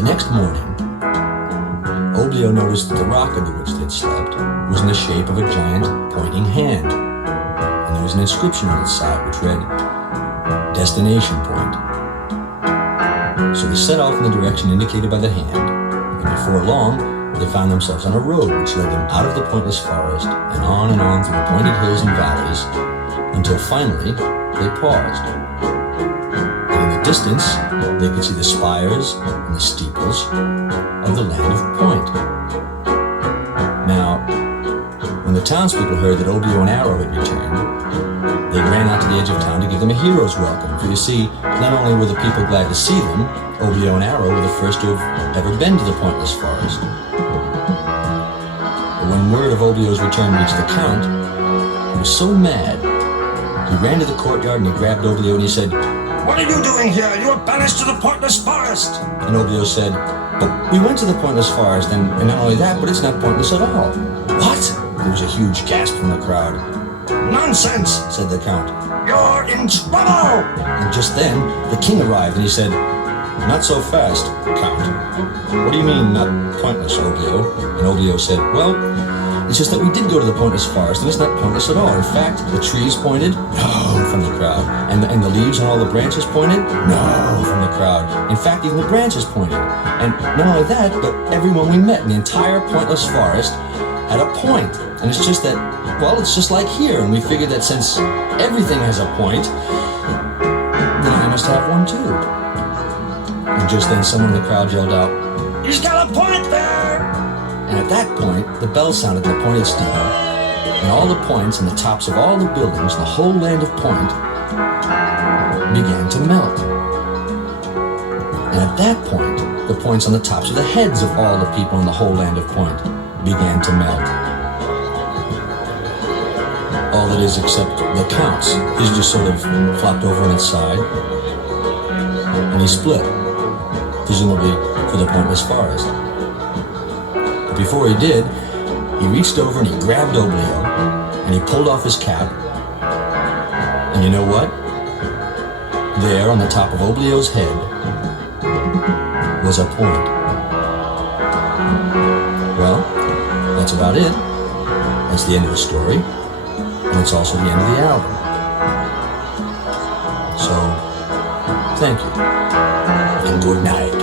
the next morning, Oblio noticed that the rock under which they'd slept was in the shape of a giant pointing hand, and there was an inscription on its side which read, "Destination Point." So they set off in the direction indicated by the hand, and before long, they found themselves on a road which led them out of the pointless forest and on through the pointed hills and valleys, until finally they paused. And in the distance, they could see the spires and the steeples of the land of Point. Now, when the townspeople heard that Oblio and Arrow had returned, they ran out to the edge of town to give them a hero's welcome. For you see, not only were the people glad to see them, Oblio and Arrow were the first to have ever been to the pointless forest. But when word of Oblio's return reached the Count, he was so mad, he ran to the courtyard and he grabbed Oblio and he said, "What are you doing here? You are banished to the pointless forest!" And Oblio said, "But we went to the pointless forest, and not only that, but it's not pointless at all." "What?" There was a huge gasp from the crowd. "Nonsense," said the Count. "You're in trouble!" And just then, the king arrived and he said, "Not so fast, Count. What do you mean, not pointless, Oblio?" And Oblio said, "Well, it's just that we did go to the pointless forest, and it's not pointless at all. In fact, the trees pointed, no, from the crowd. And the leaves on all the branches pointed, no, from the crowd. In fact, even the branches pointed. And not only that, but everyone we met in the entire pointless forest had a point. And it's just that, well, it's just like here. And we figured that since everything has a point, then I must have one too." And just then someone in the crowd yelled out, "He's got a point there!" And at that point, the bell sounded in the pointed steeple, and all the points and the tops of all the buildings in the whole land of Point began to melt. And at that point, the points on the tops of the heads of all the people in the whole land of Point began to melt. All that is except the Count's. He's just sort of flopped over on its side, and he split, presumably for the pointless forest. But before he did, he reached over and he grabbed Oblio, and he pulled off his cap. And you know what? There on the top of Oblio's head was a point. Well, that's about it. That's the end of the story. And it's also the end of the album. So, thank you. And good night.